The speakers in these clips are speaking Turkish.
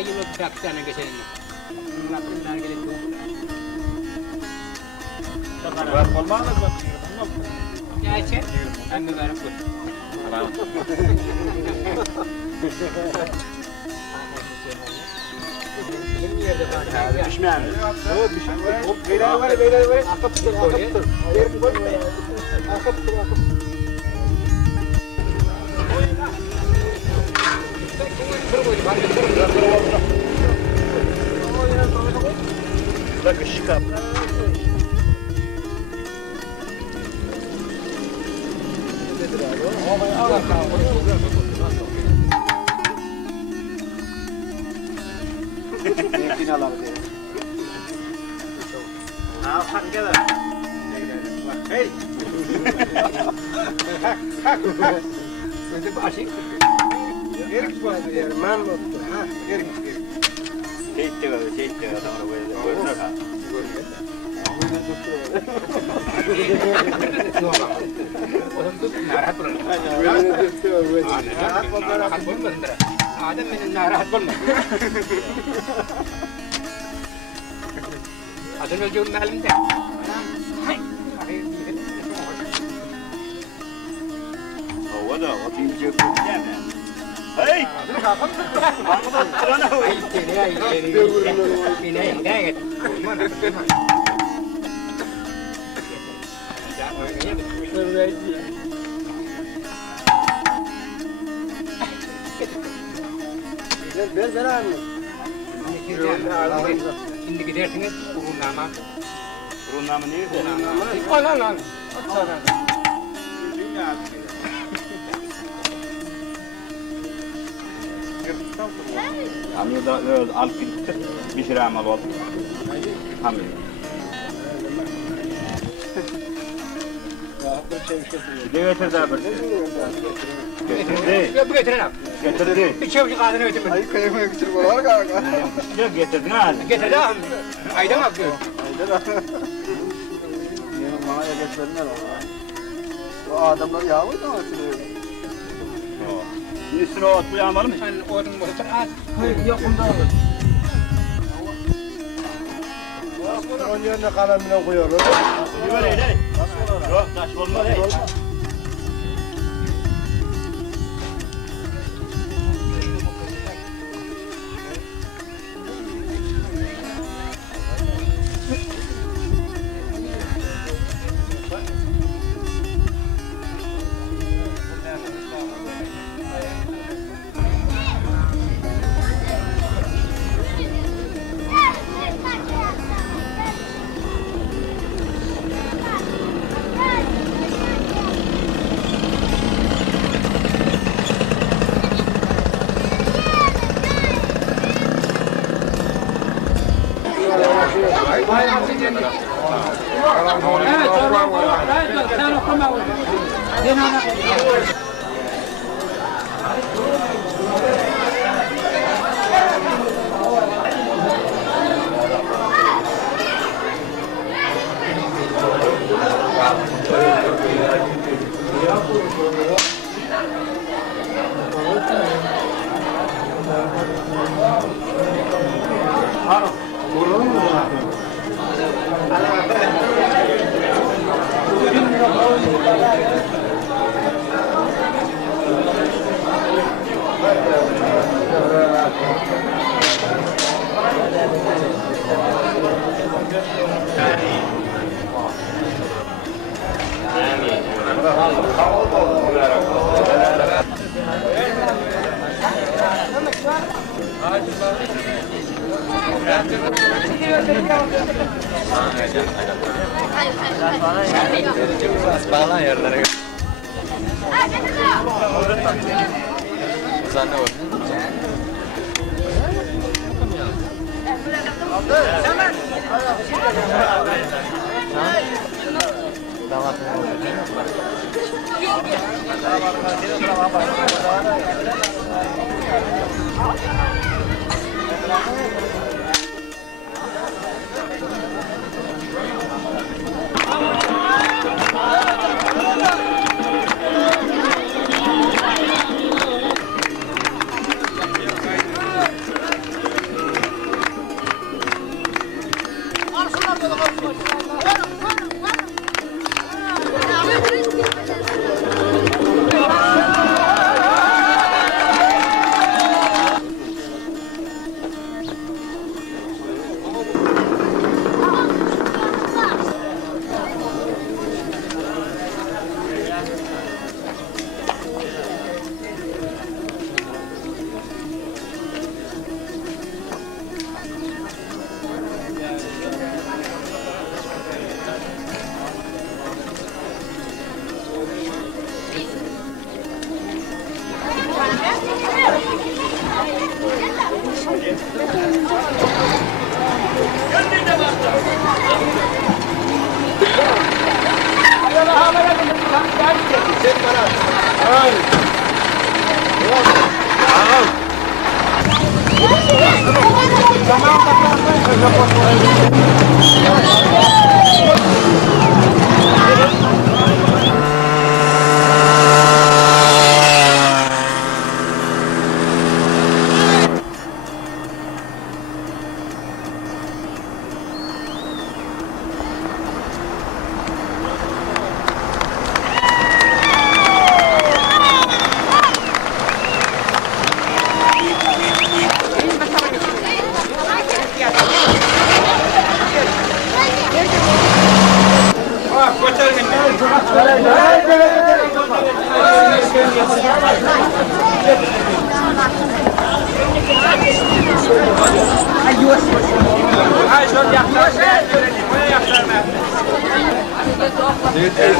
yine bir tane geçelim. Bunların nargile çok. Var olmaz mı? Ya içer. Ben de garip bu. Tamam. Kim yerde var? Pişmeyen. Evet bir şey var. Beyler. Akıp dur. Yerini koyma. Akıp dur. Bak ışık yap. Binalar diye. Hak gel. Hey. Böyle bir aşık. Erik vardı yani. Man mı? Ha, erik. Şeyde adamı böyle. Böyle ha. Orang tuh narahat pun. Narahat pun bener. Ada men narahat pun. Ada yang jual malam deh. هو ده وطين جيب الجامع هاي Ini yang mana? Ver abi. Şimdi gidersiniz kurun nama. Kurun namı nerede? Lan. Hamile da alıp gidip bir şey amal oldu. Hamile. Getir daha bir. Ya bu getirin abi. Getirdi. Bir çevik ağzını götürme. Ay kayma götür var kanka. Yok getirdin ha. Getir daha. Aydan abi. Benim bana geçmediler ama. O adamlar yağmur da açılıyor. Üstüne ot bu yağmalı mı? Sen odun motor at. Yok bunda olur. Onun yerine kalemine koyuyorlar. Yuvar eyle. Yok taş olmaz. Bağlan yerlere. Zanne var.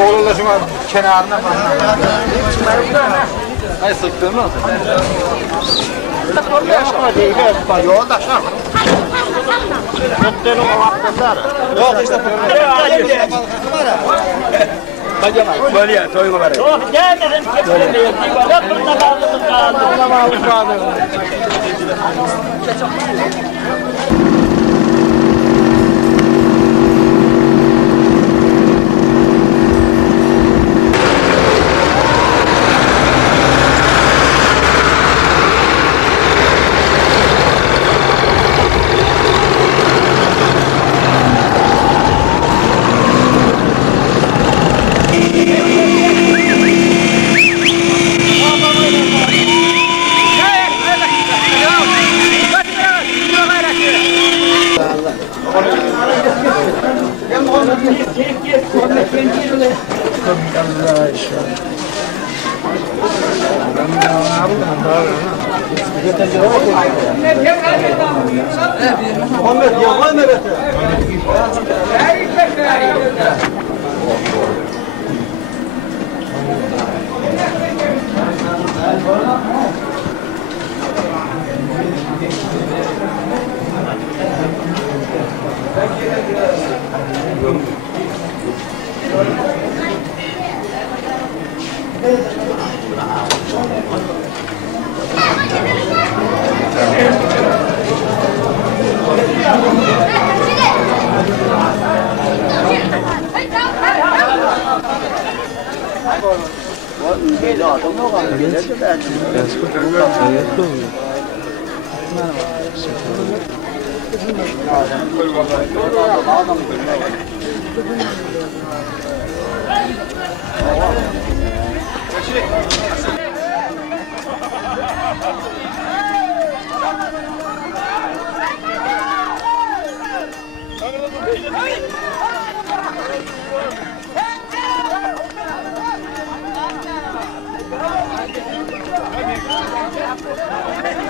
Oğlunla şuna kenarına falan. Ay sıktın mı? Yaşma değil mi? Yolda şart. Mutlu olmaktadır. Yok işte. Böyle ya, soyma bari. Yok gelmedim. Yok burada kaldım. Muhammed ya var mı evet? Hadi.